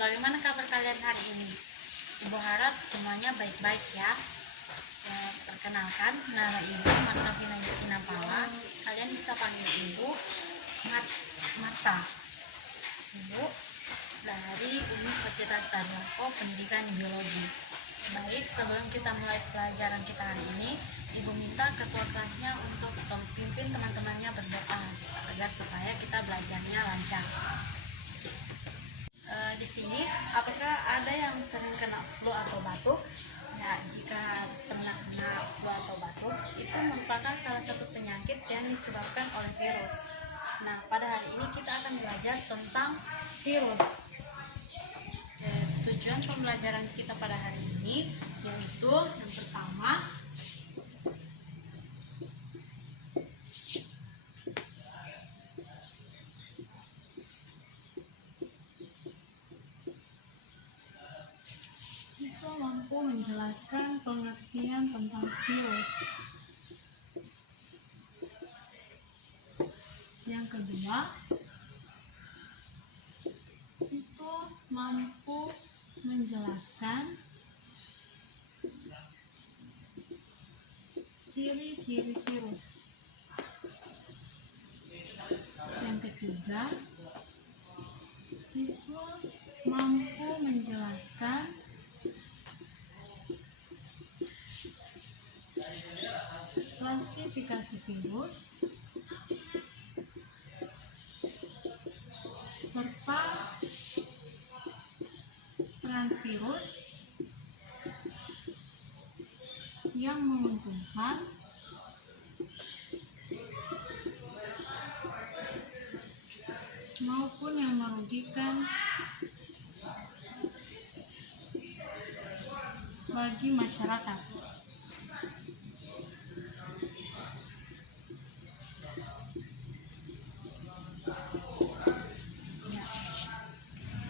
Bagaimana kabar kalian hari ini? Ibu harap semuanya baik-baik ya. Perkenalkan, nama Ibu Marta Vina Justina Pala. Kalian bisa panggil Ibu Marta. Ibu dari Universitas Darmoko Pendidikan Biologi. Baik, sebelum kita mulai pelajaran kita hari ini, Ibu minta ketua kelasnya untuk memimpin teman-temannya berdoa agar supaya kita belajarnya lancar. Di sini, apakah ada yang sering kena flu atau batuk? Ya, jika pernah kena flu atau batuk, itu merupakan salah satu penyakit yang disebabkan oleh virus. Nah, pada hari ini kita akan belajar tentang virus. Tujuan pembelajaran kita pada hari ini yaitu yang pertama, siswa mampu menjelaskan pengertian tentang virus. Yang kedua, siswa mampu menjelaskan ciri-ciri virus. Yang ketiga, siswa mampu menjelaskan klasifikasi virus serta peran virus yang menguntungkan maupun yang merugikan bagi masyarakat.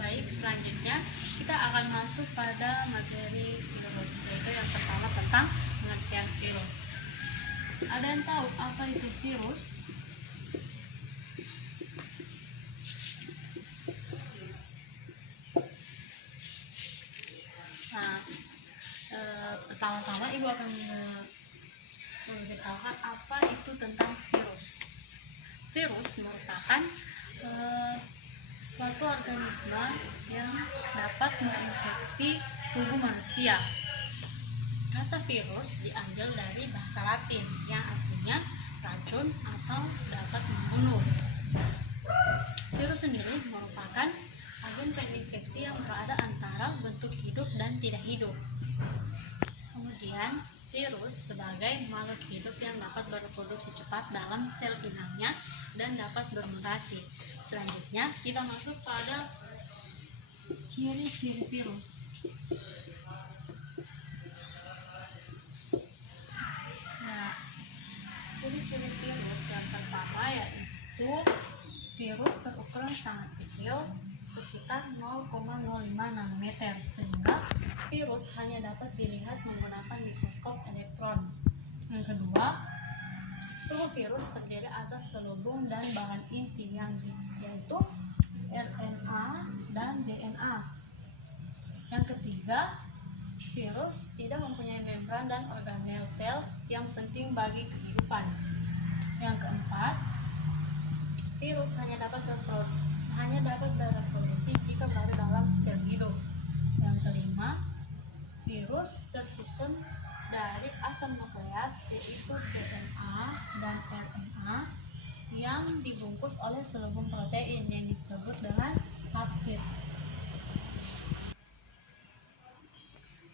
Baik, selanjutnya kita akan masuk pada materi virus, yaitu yang pertama tentang pengertian virus. Ada yang tahu apa itu virus? Nah, pertama-tama Ibu akan memberitahukan apa itu tentang virus. Virus merupakan suatu organisme yang dapat menginfeksi tubuh manusia. Kata virus diambil dari bahasa Latin yang artinya racun atau dapat membunuh. Virus sendiri merupakan agen penginfeksi yang berada antara bentuk hidup dan tidak hidup. Kemudian, virus sebagai makhluk hidup yang dapat bereproduksi cepat dalam sel inangnya dan dapat bermutasi. Selanjutnya, kita masuk pada ciri-ciri virus. Nah, ciri-ciri virus yang pertama yaitu virus berukuran sangat kecil, sekitar 0,05 nanometer, sehingga virus hanya dapat dilihat menggunakan mikroskop elektron. Yang kedua, tubuh virus terdiri atas selubung dan bahan inti yaitu RNA dan DNA. Yang ketiga, virus tidak mempunyai membran dan organel sel yang penting bagi kehidupan. Yang keempat, virus hanya dapat bereproduksi jika berada dalam sel hidup. Yang kelima, virus tersusun dari asam nukleat yaitu DNA dan RNA yang dibungkus oleh selubung protein yang disebut dengan kapsid.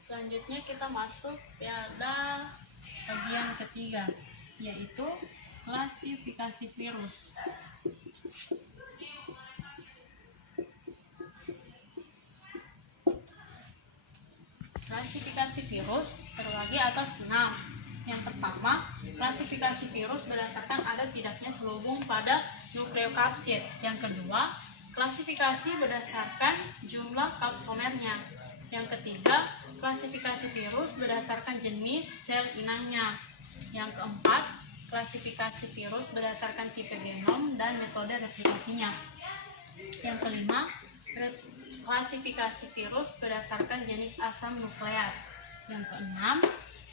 Selanjutnya kita masuk pada bagian ketiga, yaitu klasifikasi virus. Klasifikasi virus terbagi atas 6. Yang pertama, klasifikasi virus berdasarkan ada tidaknya selubung pada nukleokapsid. Yang kedua, klasifikasi berdasarkan jumlah kapsomernya. Yang ketiga, klasifikasi virus berdasarkan jenis sel inangnya. Yang keempat, klasifikasi virus berdasarkan tipe genom dan metode replikasinya. Yang kelima, klasifikasi virus berdasarkan jenis asam nukleat. Yang keenam,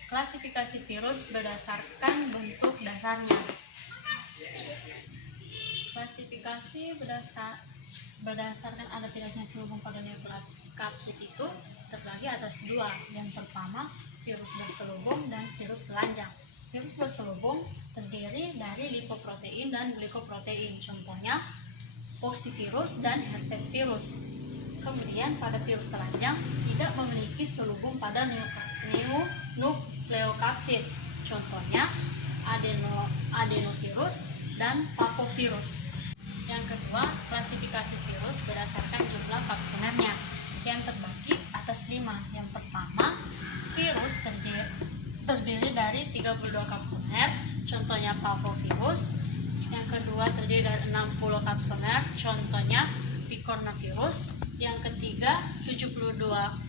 klasifikasi virus berdasarkan bentuk dasarnya. Klasifikasi berdasarkan ada tidaknya selubung pada nukleokapsid itu terbagi atas dua. Yang pertama, virus berselubung dan virus telanjang. Virus berselubung terdiri dari lipoprotein dan glikoprotein, contohnya poxivirus dan herpes virus. Kemudian pada virus telanjang tidak memiliki selubung pada nukleokapsid, contohnya adenovirus dan papovirus. Yang kedua, klasifikasi virus berdasarkan jumlah kapsomernya yang terbagi atas 5. Yang pertama, virus terdiri dari 32 kapsomer, contohnya papovirus. Yang kedua terdiri dari 60 kapsomer, contohnya picornavirus. Yang ketiga 72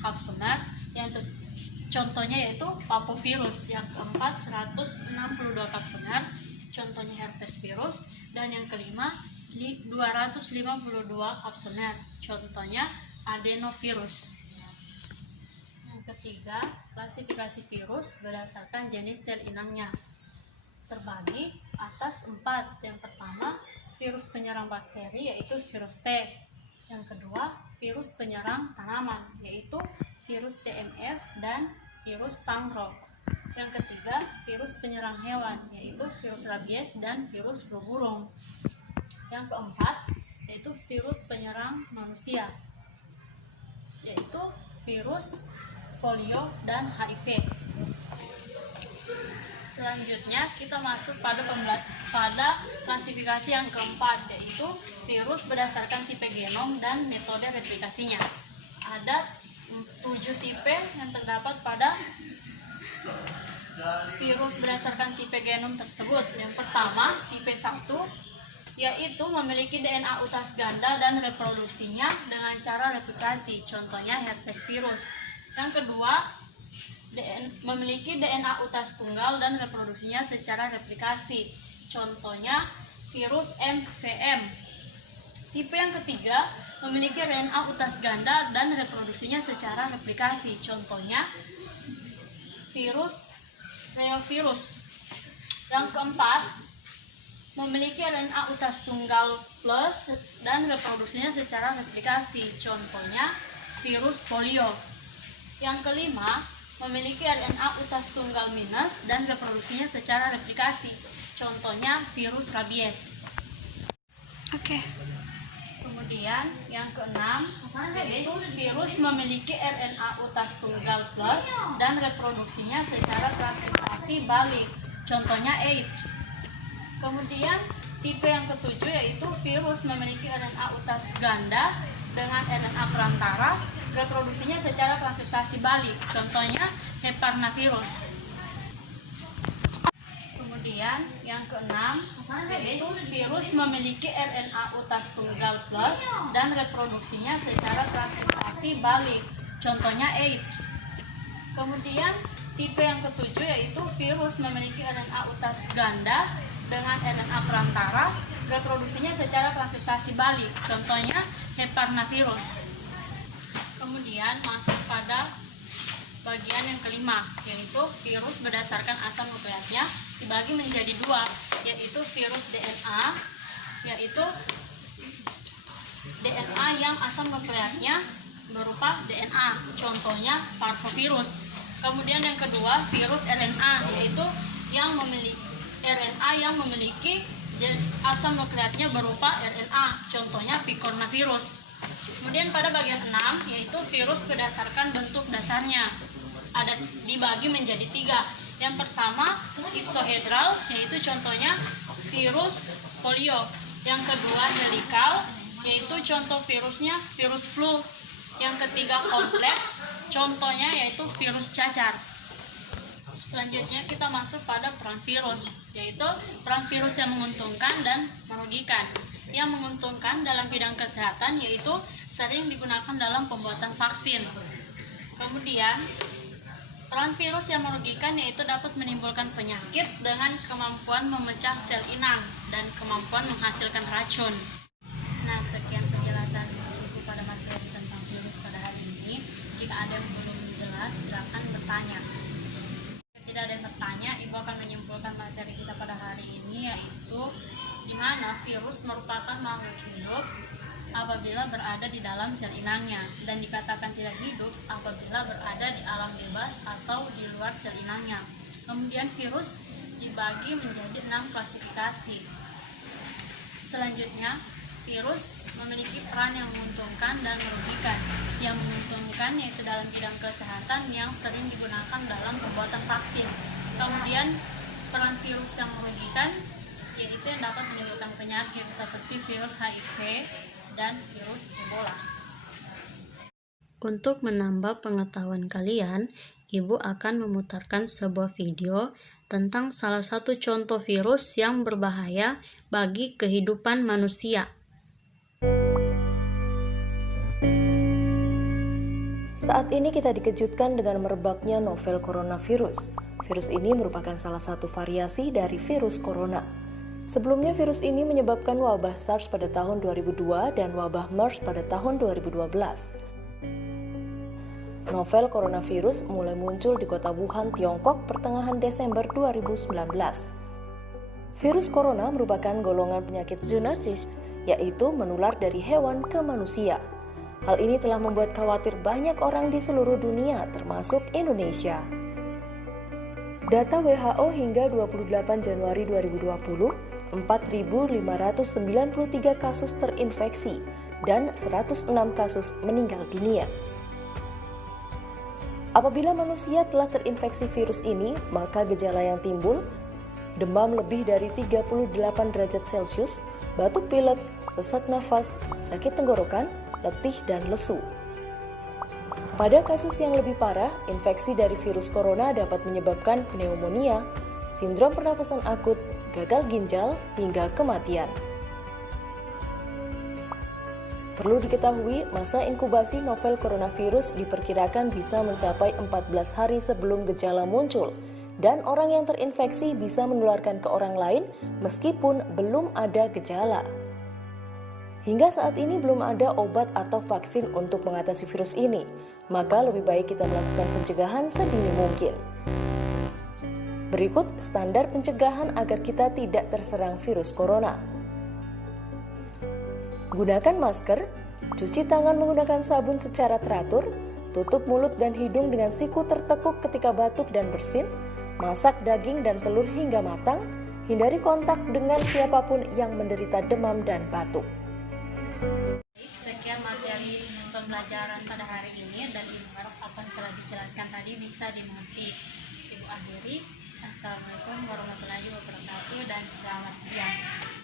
kapsomer, contohnya yaitu papovirus. Yang keempat 162 kapsomer, contohnya herpes virus. Dan yang kelima 252 kapsomer, contohnya adenovirus. Ketiga, klasifikasi virus berdasarkan jenis sel inangnya terbagi atas 4. Yang pertama, virus penyerang bakteri yaitu virus T. Yang kedua, virus penyerang tanaman yaitu virus TMF dan virus Tangrok. Yang ketiga, virus penyerang hewan yaitu virus rabies dan virus flu burung. Yang keempat, yaitu virus penyerang manusia yaitu virus polio dan HIV. Selanjutnya kita masuk pada klasifikasi yang keempat, yaitu virus berdasarkan tipe genom dan metode replikasinya. Ada 7 tipe yang terdapat pada virus berdasarkan tipe genom tersebut. Yang pertama, tipe 1, yaitu memiliki DNA utas ganda dan reproduksinya dengan cara replikasi, contohnya herpes virus. Yang kedua, memiliki DNA utas tunggal dan reproduksinya secara replikasi, contohnya virus MVM. Tipe yang ketiga, memiliki RNA utas ganda dan reproduksinya secara replikasi, contohnya virus reovirus. Yang keempat, memiliki RNA utas tunggal plus dan reproduksinya secara replikasi, contohnya virus polio. Yang kelima, memiliki RNA utas tunggal minus dan reproduksinya secara replikasi, contohnya virus rabies. Kemudian yang keenam, yaitu virus memiliki RNA utas tunggal plus dan reproduksinya secara transkripsi balik, contohnya AIDS. Kemudian tipe yang ketujuh, yaitu virus memiliki RNA utas ganda dengan RNA perantara, reproduksinya secara transkripsi balik, contohnya heparnavirus. Kemudian yang keenam, yaitu virus memiliki RNA utas tunggal plus dan reproduksinya secara transkripsi balik, contohnya AIDS. Kemudian tipe yang ketujuh, yaitu virus memiliki RNA utas ganda dengan RNA perantara, reproduksinya secara transkripsi balik, contohnya heparnavirus. Kemudian masuk pada bagian yang kelima, yaitu virus berdasarkan asam nukleatnya dibagi menjadi 2, yaitu virus DNA, yaitu DNA yang asam nukleatnya berupa DNA, contohnya parvovirus. Kemudian yang kedua, virus RNA, yaitu RNA yang memiliki asam nukleatnya berupa RNA, contohnya picornavirus. Kemudian pada bagian 6, yaitu virus berdasarkan bentuk dasarnya, ada dibagi menjadi 3. Yang pertama, ixohedral, yaitu contohnya virus polio. Yang kedua, helikal, yaitu contoh virusnya virus flu. Yang ketiga, kompleks, contohnya yaitu virus cacar. Selanjutnya kita masuk pada peran virus, yaitu peran virus yang menguntungkan dan merugikan. Yang menguntungkan dalam bidang kesehatan yaitu sering digunakan dalam pembuatan vaksin. Kemudian peran virus yang merugikan yaitu dapat menimbulkan penyakit dengan kemampuan memecah sel inang dan kemampuan menghasilkan racun. Nah, sekian penjelasan Ibu pada materi tentang virus jika ada yang belum jelas, silakan bertanya. Jika tidak ada yang bertanya, Ibu akan menyimpulkan materi kita pada hari ini, yaitu di mana virus merupakan makhluk hidup apabila berada di dalam sel inangnya, dan dikatakan tidak hidup apabila berada di alam bebas atau di luar sel inangnya. Kemudian virus dibagi menjadi 6 klasifikasi. Selanjutnya, virus memiliki peran yang menguntungkan dan merugikan. Yang menguntungkan yaitu dalam bidang kesehatan yang sering digunakan dalam pembuatan vaksin. Kemudian peran virus yang merugikan yaitu yang dapat menimbulkan penyakit seperti virus HIV dan virus Ebola. Untuk menambah pengetahuan kalian, Ibu akan memutarkan sebuah video tentang salah satu contoh virus yang berbahaya bagi kehidupan manusia. Saat ini kita dikejutkan dengan merebaknya novel coronavirus. Virus ini merupakan salah satu variasi dari virus corona. Sebelumnya virus ini menyebabkan wabah SARS pada tahun 2002 dan wabah MERS pada tahun 2012. Novel coronavirus mulai muncul di kota Wuhan, Tiongkok pertengahan Desember 2019. Virus corona merupakan golongan penyakit zoonosis, yaitu menular dari hewan ke manusia. Hal ini telah membuat khawatir banyak orang di seluruh dunia, termasuk Indonesia. Data WHO hingga 28 Januari 2020, 4.593 kasus terinfeksi dan 106 kasus meninggal dunia. Apabila manusia telah terinfeksi virus ini, maka gejala yang timbul, demam lebih dari 38 derajat Celcius, batuk pilek, sesak nafas, sakit tenggorokan, letih, dan lesu. Pada kasus yang lebih parah, infeksi dari virus corona dapat menyebabkan pneumonia, sindrom pernapasan akut, gagal ginjal, hingga kematian. Perlu diketahui, masa inkubasi novel coronavirus diperkirakan bisa mencapai 14 hari sebelum gejala muncul, dan orang yang terinfeksi bisa menularkan ke orang lain meskipun belum ada gejala. Hingga saat ini belum ada obat atau vaksin untuk mengatasi virus ini, maka lebih baik kita melakukan pencegahan sedini mungkin. Berikut standar pencegahan agar kita tidak terserang virus corona. Gunakan masker, cuci tangan menggunakan sabun secara teratur, tutup mulut dan hidung dengan siku tertekuk ketika batuk dan bersin, masak daging dan telur hingga matang, hindari kontak dengan siapapun yang menderita demam dan batuk. Sekian materi pembelajaran pada hari ini, dan Ibu harap apa yang telah dijelaskan tadi bisa dimengerti. Ibu akhiri. Assalamualaikum warahmatullahi wabarakatuh dan selamat siang.